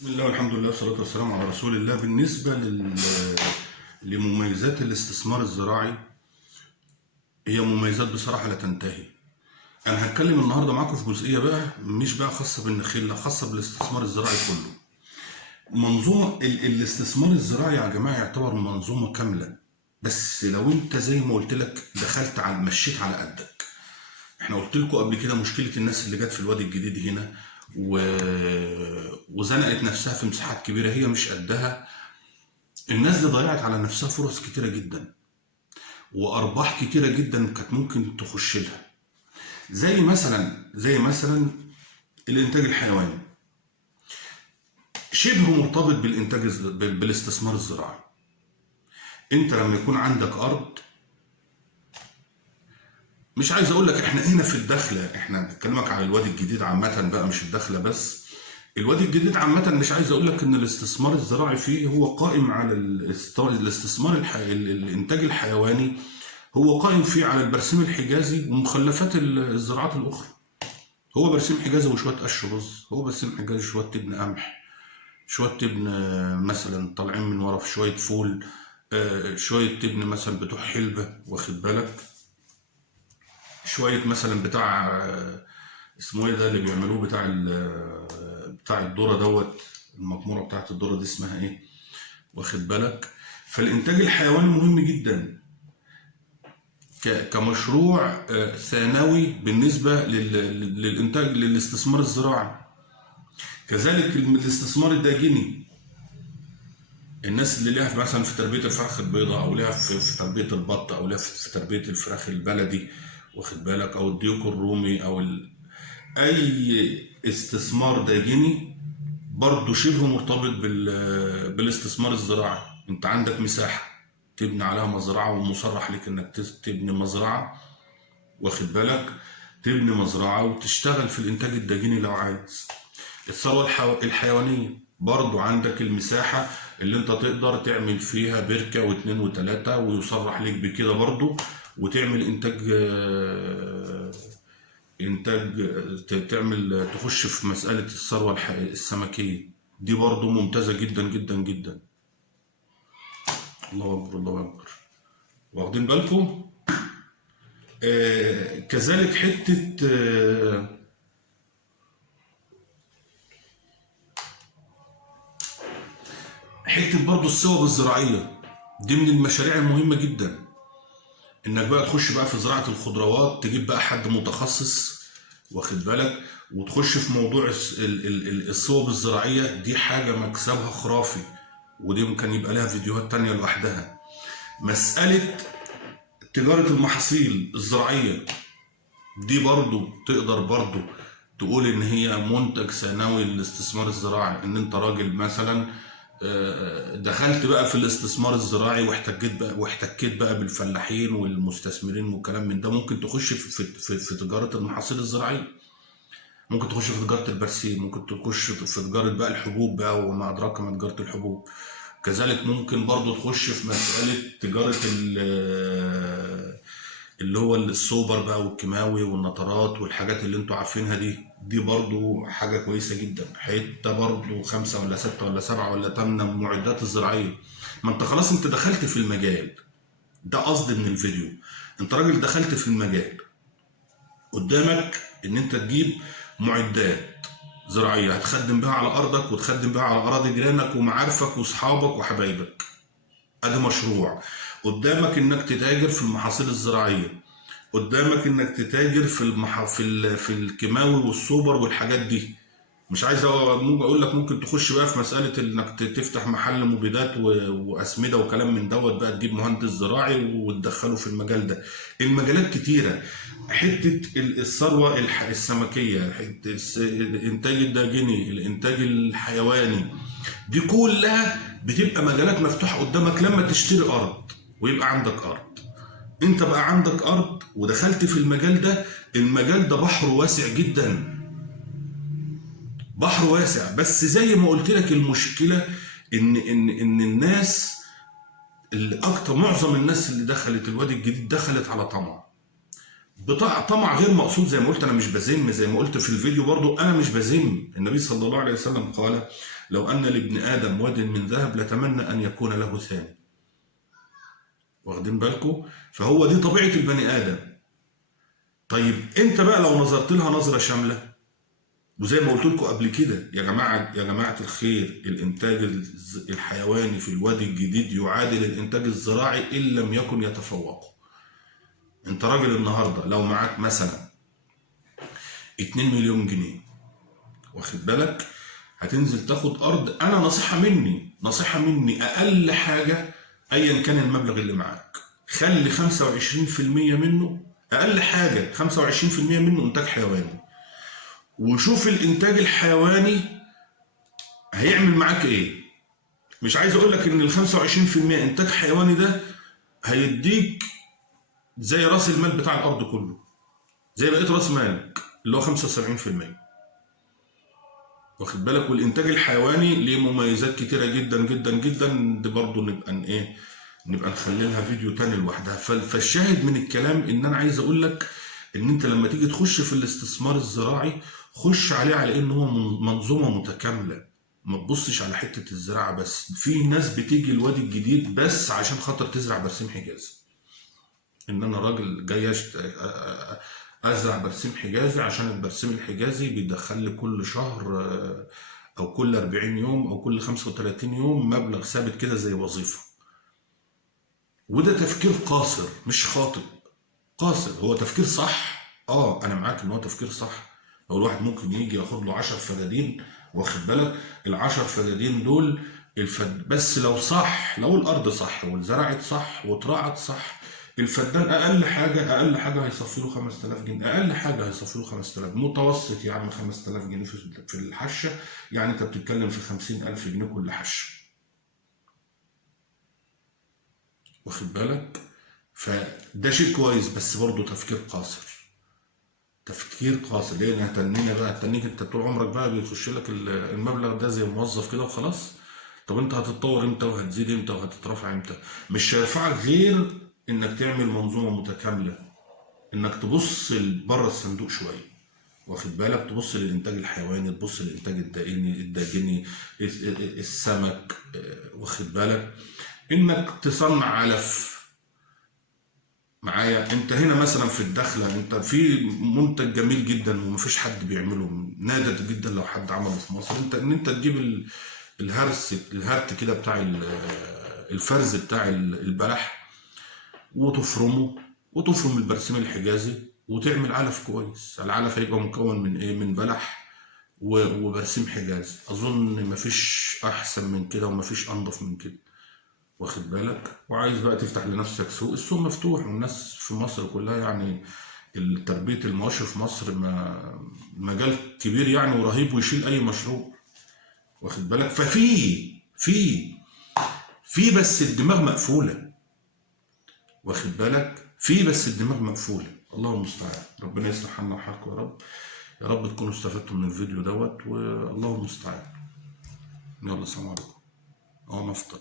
بسم الله والحمد لله والصلاة والسلام على رسول الله. بالنسبة لمميزات الاستثمار الزراعي، هي مميزات بصراحة لا تنتهي. أنا هتكلم النهاردة معاكم في جزئية بقى مش بقى خاصة بالنخيل، لا، خاصة بالاستثمار الزراعي كله. منظومة الاستثمار الزراعي يا جماعة يعتبر منظومة كاملة، بس لو أنت زي ما قلت لك دخلت على مشيت على قدك. احنا قلت لكم قبل كده مشكله الناس اللي جت في الوادي الجديد هنا و... وزنقت نفسها في مساحات كبيره هي مش قدها. الناس دي ضيعت على نفسها فرص كتيره جدا وارباح كتيره جدا كانت ممكن تخش لها، زي مثلا الانتاج الحيواني شبه مرتبط بالاستثمار الزراعي. انت لما يكون عندك ارض، مش عايز اقول لك احنا هنا في الدخله، احنا بنكلمك على الوادي الجديد عامه بقى، مش الدخله بس. الوادي الجديد عامه مش عايز اقول لك ان الاستثمار الزراعي فيه هو قائم على الانتاج الحيواني، هو قائم فيه على البرسيم الحجازي ومخلفات الزراعات الاخرى. هو برسيم حجازي وشويه قش رز، هو برسيم حجازي شويه تبن قمح، شويه تبن مثلا طالعين من ورا في شويه فول، شويه تبن مثلا بتوع حلبه، واخد بالك، شويه مثلا بتاع اسمه ايه ده اللي بيعملوه بتاع الذره دوت، المقموره بتاعت الذره دي اسمها ايه، واخد بالك. فالانتاج الحيواني مهم جدا كمشروع ثانوي بالنسبه للانتاج للاستثمار الزراعي. كذلك الاستثمار الداجني، الناس اللي ليها مثلا في تربيه الفراخ البيضاء، او ليها في تربيه البط، او ليها في تربيه الفراخ البلدي، واخد بالك، او الديوك الرومي، اي استثمار داجني برضه شبه مرتبط بالاستثمار الزراعي. انت عندك مساحه تبني عليها مزرعه ومصرح لك انك تبني مزرعه، واخد بالك، تبني مزرعه وتشتغل في الانتاج الداجني لو عايز. الثروه الحيوانيه برضه عندك المساحه اللي انت تقدر تعمل فيها بركه واثنين وثلاثه ويصرح لك بكده برضه، وتعمل انتاج تخش في مساله الثروه السمكيه دي برضو ممتازه جدا جدا جدا. الله اكبر الله اكبر، واخدين بالكم. كذلك حته برضو الصوب الزراعيه دي من المشاريع المهمه جدا. انك بقى تخش بقى في زراعه الخضروات، تجيب بقى حد متخصص، واخد بالك، وتخش في موضوع الصوب الزراعيه دي، حاجه مكسبها خرافي، ودي ممكن يبقى لها فيديوهات تانية لوحدها. مساله تجاره المحاصيل الزراعيه دي برضو تقدر برضو تقول ان هي منتج ثانوي للاستثمار الزراعي. ان انت راجل مثلا دخلت بقى في الاستثمار الزراعي واحتكيت بقى بالفلاحين والمستثمرين والكلام من ده، ممكن تخش في تجارة المحاصيل الزراعية، ممكن تخش في تجارة البرسيم، ممكن تخش في تجارة بقى الحبوب بقى وما أدراك ما تجارة الحبوب. كذلك ممكن برضو تخش في مسألة تجارة اللي هو السوبر بقى والكيماوي والنطرات والحاجات اللي انتوا عارفينها دي برضو حاجة كويسة جدا. حتة برضو 5 ولا 6 ولا 7 ولا 8 معدات الزراعية. ما انت خلاص انت دخلت في المجال ده، قصدي من الفيديو انت راجل دخلت في المجال، قدامك ان انت تجيب معدات زراعية هتخدم بها على ارضك وتخدم بها على اراضي جيرانك ومعارفك واصحابك وحبايبك. ادي مشروع. قدامك انك تتاجر في المحاصيل الزراعيه، قدامك انك تتاجر في الكيماوي والسوبر والحاجات دي. مش عايز اقول لك ممكن تخش بقى في مساله انك تفتح محل مبيدات واسمده وكلام من دوت بقى، تجيب مهندس زراعي وتدخله في المجال ده. المجالات كتيره. حته الثروه السمكيه، حته الانتاج الداجني، الانتاج الحيواني، دي كلها بتبقى مجالات مفتوحه قدامك لما تشتري ارض ويبقى عندك ارض. انت بقى عندك ارض ودخلت في المجال ده، المجال ده بحر واسع جدا، بحر واسع. بس زي ما قلت لك المشكله ان الناس اللي اكتر، معظم الناس اللي دخلت الوادي الجديد دخلت على طمع غير مقصود. زي ما قلت انا مش بذم، زي ما قلت في الفيديو برضو انا مش بذم. النبي صلى الله عليه وسلم قال لو أن لابن آدم واد من ذهب لتمنى أن يكون له ثاني. واخدين بالكم؟ فهو دي طبيعة البني آدم. طيب أنت بقى لو نظرت لها نظرة شاملة، وزي ما قلت لكم قبل كده يا جماعة الخير، الإنتاج الحيواني في الوادي الجديد يعادل الإنتاج الزراعي إن لم يكن يتفوقه. أنت راجل النهاردة لو معاك مثلا 2 مليون جنيه، واخد بالك، هتنزل تاخد أرض. أنا نصيحة مني أقل حاجة أيا كان المبلغ اللي معاك، خلي 25% منه، أقل حاجة 25% منه إنتاج حيواني، وشوف الإنتاج الحيواني هيعمل معاك إيه. مش عايز أقول لك إن ال 25% إنتاج حيواني ده هيديك زي رأس المال بتاع الأرض كله، زي بقية رأس مالك اللي هو 75%. واخد بالك؟ والإنتاج الحيواني ليه مميزات كتيرة جدا جدا جدا، دي برضه نبقى نخلي لها فيديو تاني لوحدها. فالشاهد من الكلام ان انا عايز اقول لك ان انت لما تيجي تخش في الاستثمار الزراعي، خش عليه على ان هو منظومه متكامله، ما تبصش على حته الزراعه بس. في ناس بتيجي الوادي الجديد بس عشان خاطر تزرع برسيم حجازي، ان انا راجل جاي ازرع برسيم حجازي عشان البرسيم الحجازي بيدخل لي كل شهر او كل 40 يوم او كل 35 يوم مبلغ ثابت كده زي وظيفه. وده تفكير قاصر مش خاطئ، قاصر، هو تفكير صح. انا معاك ان هو تفكير صح. لو الواحد ممكن يجي ياخد له 10 فدادين، واخد بالك، ال10 فدادين دول بس لو صح، لو الارض صح واتزرعت صح واترعت صح، الفدان اقل حاجه هيصفي له 5000 جنيه، اقل حاجه هيصفي له 5000، متوسط يا عم 5000 جنيه في الحشه، يعني انت بتتكلم في 50000 جنيه كل حشه. واخد بالك؟ فده شيء كويس، بس برضه تفكير قاصر، تفكير قاصر. ليه؟ هتنيك انت طول عمرك بقى بيخش لك المبلغ ده زي موظف كده وخلاص. طب انت هتتطور امتى وهتزيد امتى وهتترفع امتى؟ مش هيرفعك غير انك تعمل منظومه متكامله، انك تبص بره الصندوق شويه. واخد بالك؟ تبص للانتاج الحيواني، تبص للانتاج الداجني، السمك، واخد بالك، انك تصنع علف معايا. انت هنا مثلا في الدخله، انت في منتج جميل جدا ومفيش حد بيعمله، نادر جدا لو حد عمله في مصر، ان انت تجيب الهرت كده بتاع الفرز بتاع البلح، وتفرم البرسيم الحجازي وتعمل علف كويس. العلف هيبقى مكون من ايه؟ من بلح وبرسيم حجازي. اظن مفيش احسن من كده ومفيش انضف من كده. واخد بالك؟ وعايز بقى تفتح لنفسك سوق، السوق مفتوح، والناس في مصر كلها يعني تربية المواشي في مصر مجال كبير يعني ورهيب ويشيل أي مشروع. واخد بالك؟ في بس الدماغ مقفولة. واخد بالك؟ في بس الدماغ مقفولة. الله المستعان، ربنا يصلح حالنا وحالكم يا رب. يا رب تكونوا استفدتوا من الفيديو دوت، والله المستعان. يلا، السلام عليكم. مفطر.